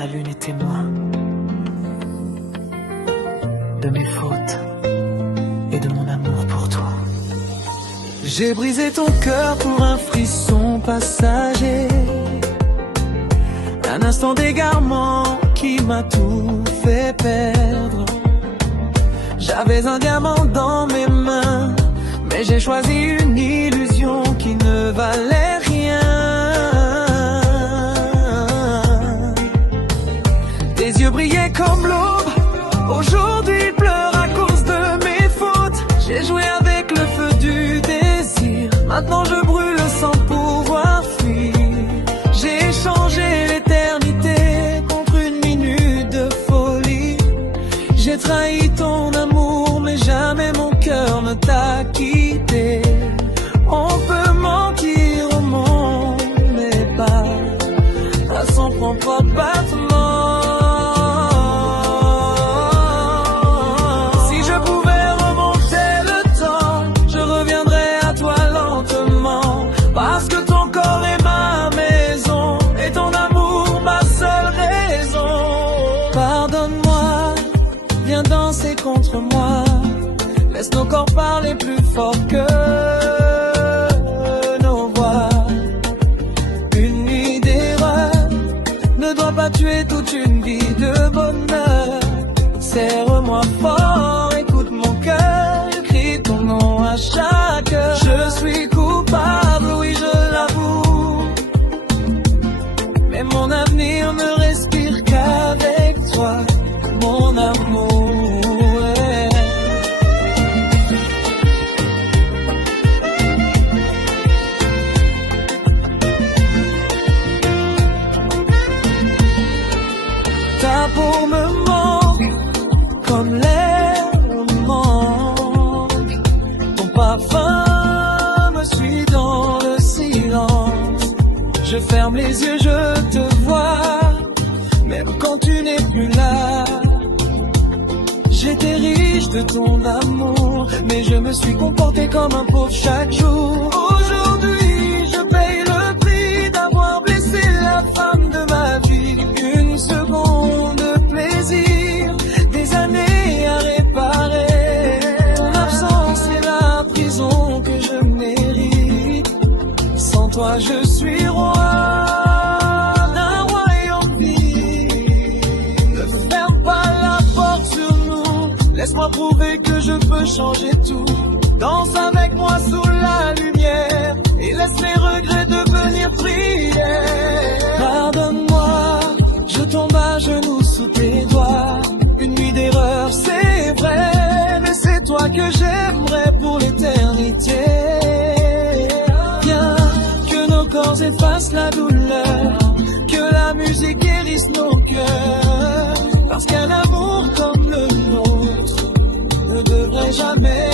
la lune est témoin de mes fautes et de mon amour pour toi. J'ai brisé ton cœur pour un frisson passager, un instant d'égarement qui m'a tout fait perdre. J'avais un diamant dans mes mains, mais j'ai choisi une illusion qui ne valait rien. Tes yeux brillaient comme l'aube, aujourd'hui ils pleurent à cause de mes fautes. J'ai joué avec le feu du désir, maintenant je brûle sans pouvoir fuir. J'ai échangé l'éternité contre une minute de folie. J'ai trahi ton amour, mais jamais mon cœur ne t'a quitté. On peut mentir au monde, mais pas à son propre battement. Si je pouvais remonter le temps, je reviendrais à toi lentement, parce que ton corps est ma maison et ton amour ma seule raison. Pardonne-moi, viens danser contre moi, laisse nos corps parler plus fort que nos voix. Une nuit d'erreur ne doit pas tuer toute une vie de bonheur. Serre-moi fort, écoute mon cœur, je crie ton nom à chaque heure. Je suis coupable, oui je l'avoue, mais mon avenir ne respire qu'avec toi, mon amour. Ta peau me manque comme l'air me manque. Ton parfum me suit dans le silence. Je ferme les yeux, je te vois, même quand tu n'es plus là. J'étais riche de ton amour, mais je me suis comporté comme un pauvre chaque jour. Aujourd'hui, je paye le prix d'avoir blessé la femme de ma vie. Une seconde de plaisir, des années à réparer. Ton absence est la prison que je mérite. Sans toi, je suis roi d'un royaume vide. Ne ferme pas la porte sur nous, laisse-moi prouver que je peux changer tout. Danse avec moi sous la lumière et laisse mes regrets devenir prière. Pardonne-moi, je tombe à genoux sous tes doigts. Une nuit d'erreur, c'est vrai, mais c'est toi que j'aimerais pour l'éternité. Viens, que nos corps effacent la douleur, que la musique guérisse nos cœurs, parce qu'un amour comme le nôtre ne devrait jamais